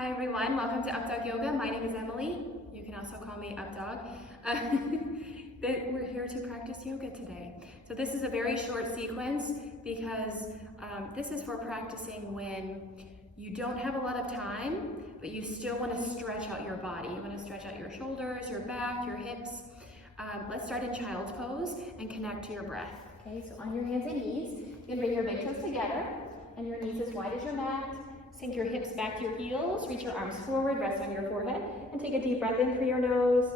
Hi everyone, welcome to Updawg-Yoga. My name is Emily. You can also call me Updawg. We're here to practice yoga today. So this is a very short sequence because this is for practicing when you don't have a lot of time, but you still want to stretch out your body. You want to stretch out your shoulders, your back, your hips. Let's start in child's pose and connect to your breath. Okay, so on your hands and knees, you can bring your big toes together and your knees as wide as your mat. Sink your hips back to your heels, reach your arms forward, rest on your forehead, and take a deep breath in through your nose.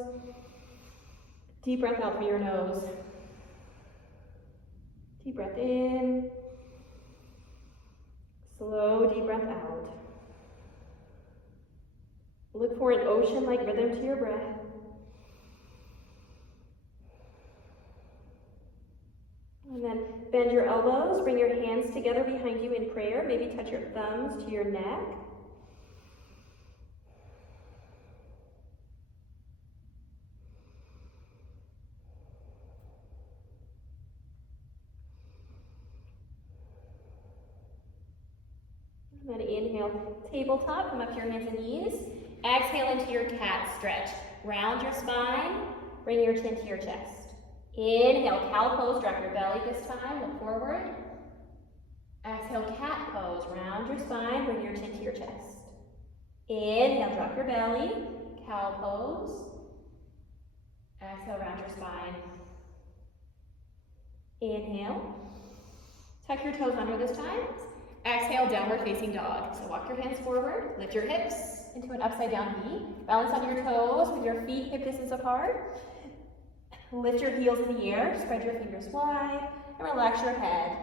Deep breath out through your nose. Deep breath in. Slow deep breath out. Look for an ocean-like rhythm to your breath. And then bend your elbows, bring your hands together behind you in prayer. Maybe touch your thumbs to your neck. And then inhale, tabletop, come up to your hands and knees. Exhale into your cat stretch. Round your spine, bring your chin to your chest. Inhale, cow pose, drop your belly this time, look forward. Exhale, cat pose, round your spine, bring your chin to your chest. Inhale, drop your belly, cow pose. Exhale, round your spine. Inhale, tuck your toes under this time. Exhale, downward facing dog. So walk your hands forward, lift your hips into an upside down V. Balance on your toes with your feet hip distance apart. Lift your heels in the air, spread your fingers wide, and relax your head.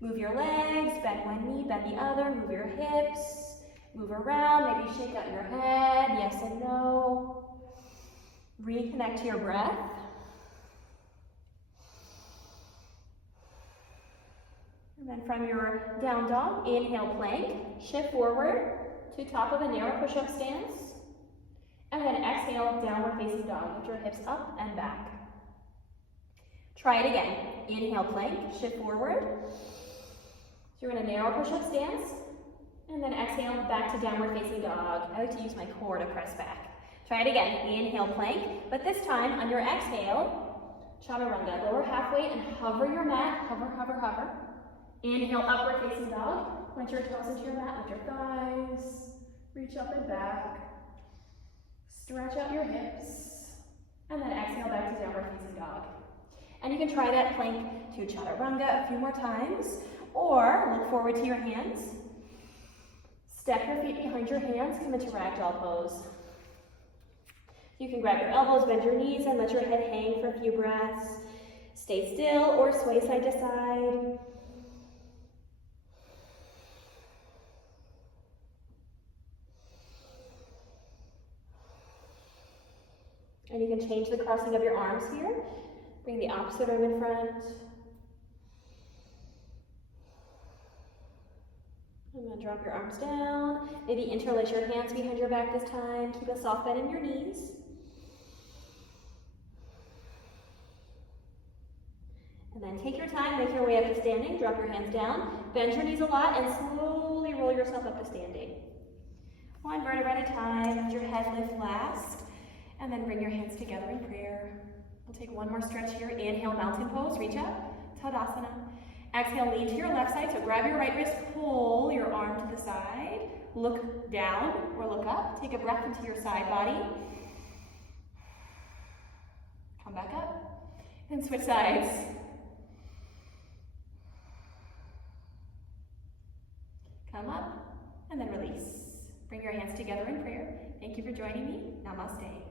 Move your legs, bend one knee, bend the other, move your hips, move around, maybe shake out your head, yes and no. Reconnect to your breath. And then from your down dog, inhale plank, shift forward to top of a narrow push-up stance. And then exhale, downward facing dog. Lift your hips up and back. Try it again. Inhale, plank, shift forward. So you're in a narrow push-up stance. And then exhale, back to downward facing dog. I like to use my core to press back. Try it again. Inhale, plank. But this time, on your exhale, chaturanga. Lower halfway and hover your mat. Hover, hover, hover. Inhale, upward facing dog. Point your toes into your mat, lift your thighs. Reach up and back. Stretch out your hips, and then exhale back to downward facing dog. And you can try that plank to chaturanga a few more times, or look forward to your hands. Step your feet behind your hands, come into ragdoll pose. You can grab your elbows, bend your knees, and let your head hang for a few breaths. Stay still or sway side to side. And you can change the crossing of your arms here. Bring the opposite arm in front. And then drop your arms down. Maybe interlace your hands behind your back this time. Keep a soft bend in your knees. And then take your time, make your way up to standing. Drop your hands down. Bend your knees a lot and slowly roll yourself up to standing. One vertebra at a time. Let your head lift last. And then bring your hands together in prayer. We'll take one more stretch here. Inhale, mountain pose, reach up, Tadasana. Exhale, lean to your left side. So grab your right wrist, pull your arm to the side. Look down or look up. Take a breath into your side body. Come back up and switch sides. Come up and then release. Bring your hands together in prayer. Thank you for joining me. Namaste.